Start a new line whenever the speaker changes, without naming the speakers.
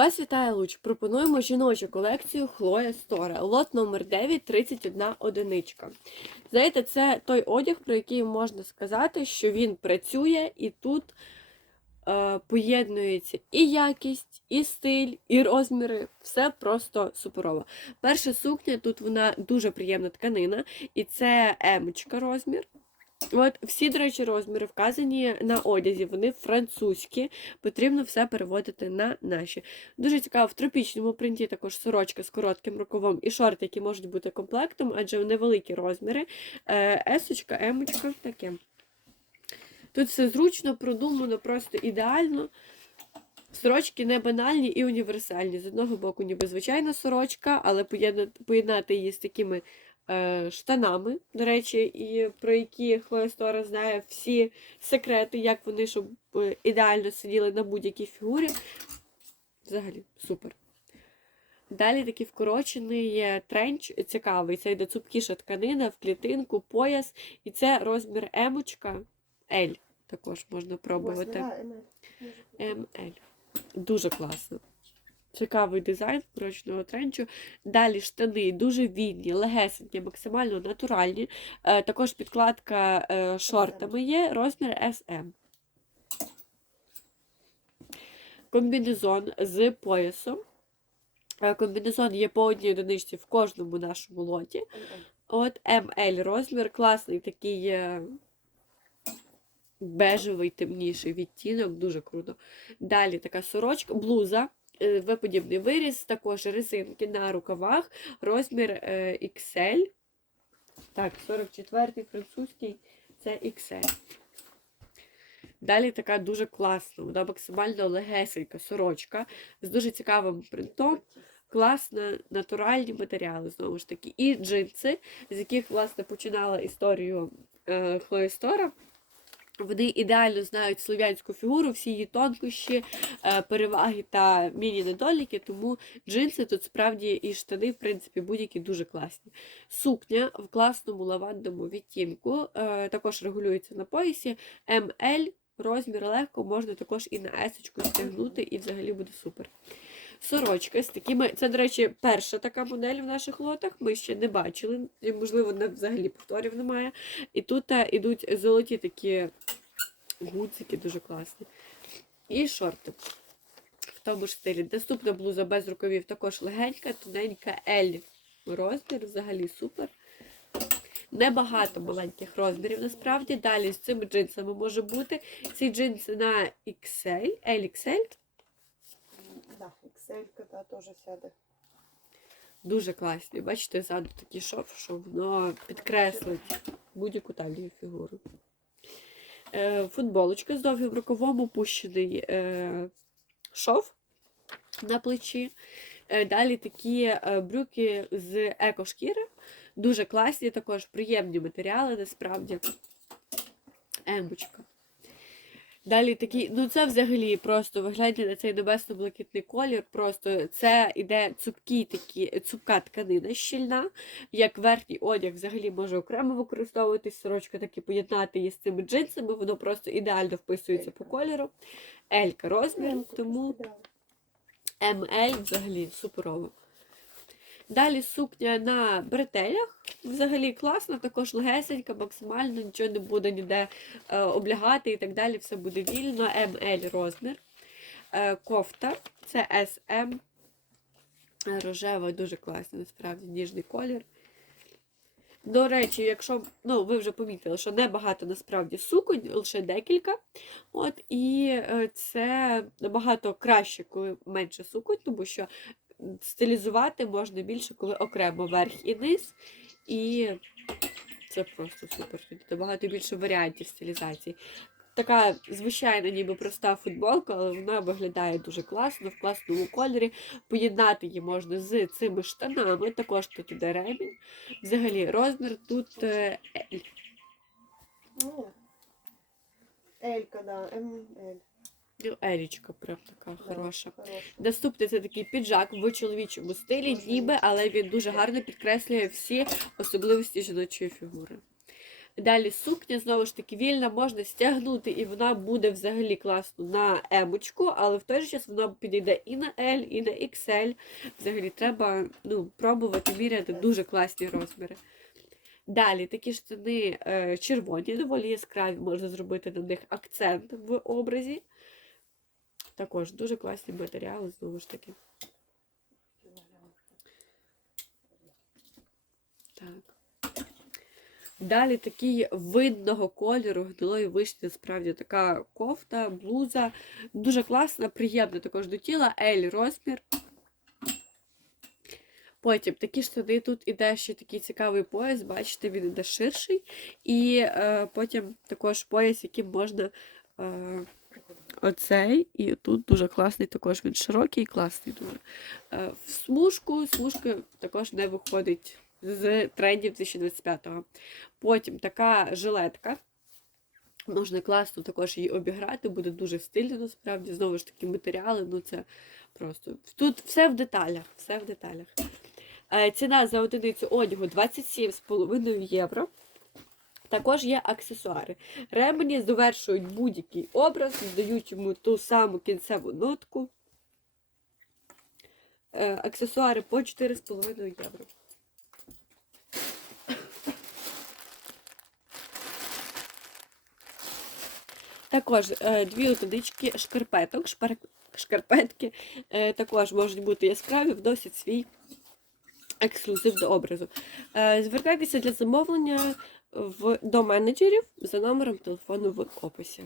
Вас вітає Луч. Пропонуємо жіночу колекцію Хлоя Сторе. Лот номер 9, 31 одиничка. Знаєте, це той одяг, про який можна сказати, що він працює і тут е, поєднується і якість, і стиль, і розміри. Все просто суперово. Перша сукня тут вона дуже приємна тканина, і це емочка розмір. От всі, до речі, розміри вказані на одязі, вони французькі, потрібно все переводити на наші. Дуже цікаво, в тропічному принті також сорочка з коротким рукавом і шорти, які можуть бути комплектом, адже невеликі розміри. Е, Есочка, емочка, таке. Тут все зручно, продумано, просто ідеально. Сорочки не банальні і універсальні. З одного боку, ніби звичайна сорочка, але поєднати, її з такими штанами, до речі, і про які Хлоя Стора знає всі секрети, як вони, щоб е, ідеально сиділи на будь-якій фігурі. Взагалі, супер. Далі такий вкорочений е, тренч цікавий. Це йде цупкіша тканина в клітинку, пояс. І це розмір емочка L. Також можна пробувати. МЛ. Дуже класно. Цікавий дизайн вкороченого тренчу. Далі штани дуже вільні, легесенькі, максимально натуральні. Е, також підкладка е, шортами є, розмір SM. Комбінезон з поясом. Е, Комбінезон є по одній одиничці в кожному нашому лоті. От ML розмір, класний такий бежевий, темніший відтінок, дуже круто. Далі така сорочка, блуза, е, В-подібний виріз, також резинки на рукавах, розмір е, XL. Так, 44-й французький це XL. Далі така дуже класна, вона максимально легесенька сорочка з дуже цікавим принтом. Класно, натуральні матеріали, знову ж таки, і джинси, з яких, власне, починала історію е, Хлої Стора. Вони ідеально знають слов'янську фігуру, всі її тонкощі, е, переваги та міні-недоліки, тому джинси тут справді і штани, в принципі, будь-які дуже класні. Сукня в класному лавандовому відтінку, е, також регулюється на поясі. МЛ, розмір легко, можна також і на есочку стягнути, і взагалі буде супер. Сорочка з такими. Це, до речі, перша така модель в наших лотах. Ми ще не бачили. І, можливо, не взагалі повторів немає. І тут е, ідуть золоті такі гудзики, дуже класні. І шорти. В тому ж стилі. Наступна блуза без рукавів також легенька, тоненька L розмір, взагалі супер. Небагато маленьких розмірів, насправді. Далі з цими джинсами може бути. Ці джинси на XL, LXL.
XL да, теж сяде.
Дуже класні. Бачите, ззаду такий шов, що воно підкреслить будь-яку талію фігуру. Е, футболочка з довгим рукавом опущений е, шов на плечі. Е, далі такі брюки з екошкіри. Дуже класні, також приємні матеріали, насправді. Ембочка. Далі такий, ну це взагалі просто виглядає на цей небесно-блакитний колір. Просто це іде цупкі такі, цупка тканина щільна, як верхній одяг взагалі може окремо використовуватись, сорочка таки поєднати її з цими джинсами, воно просто ідеально вписується по кольору. Елька розмір, тому МЛ взагалі суперово. Далі сукня на бретелях. Взагалі класна, також легесенька, максимально нічого не буде ніде е, облягати і так далі. Все буде вільно. ML розмір. Е, кофта це SM. Рожева, дуже класний, насправді, ніжний колір. До речі, якщо ну, ви вже помітили, що небагато насправді суконь, лише декілька. От, І е, це набагато краще, коли менше суконь, тому що стилізувати можна більше, коли окремо верх і низ. І це просто супер. Тут набагато більше варіантів стилізації. Така звичайна, ніби проста футболка, але вона виглядає дуже класно, в класному кольорі. Поєднати її можна з цими штанами. Також тут іде ремінь. Взагалі, розмір тут е, L.
Ну, Елька, да, МЛ.
Ну, Елічка прям така
Да,
хороша. Наступний це такий піджак в чоловічому стилі, ніби, але він дуже гарно підкреслює всі особливості жіночої фігури. Далі сукня, знову ж таки, вільна, можна стягнути, і вона буде взагалі класно на емочку, але в той же час вона підійде і на L, і на XL. Взагалі треба ну, пробувати міряти дуже класні розміри. Далі такі штани е, червоні, доволі яскраві, можна зробити на них акцент в образі. Також дуже класні матеріали, знову ж таки. Так. Далі такий видного кольору гнилої вишні, насправді така кофта, блуза. Дуже класна, приємна також до тіла, L розмір. Потім такі штани, тут іде ще такий цікавий пояс, бачите, він іде ширший. І е, потім також пояс, яким можна е, оцей, і тут дуже класний, також він широкий і класний дуже. Е, в смужку, смужка також не виходить з трендів 2025-го. Потім така жилетка. Можна класно також її обіграти, буде дуже стильно, насправді. Знову ж таки, матеріали, ну це просто. Тут все в деталях, все в деталях. Е, Ціна за одиницю одягу 27,5 євро. Також є аксесуари. Ремені завершують будь-який образ, дають йому ту саму кінцеву нотку. Е, Аксесуари по 4,5 євро. Також е, дві одинички шкарпеток. Шкарпетки е, також можуть бути яскраві, вносять свій ексклюзив до образу. Звертайтеся для замовлення в, до менеджерів за номером телефону в описі.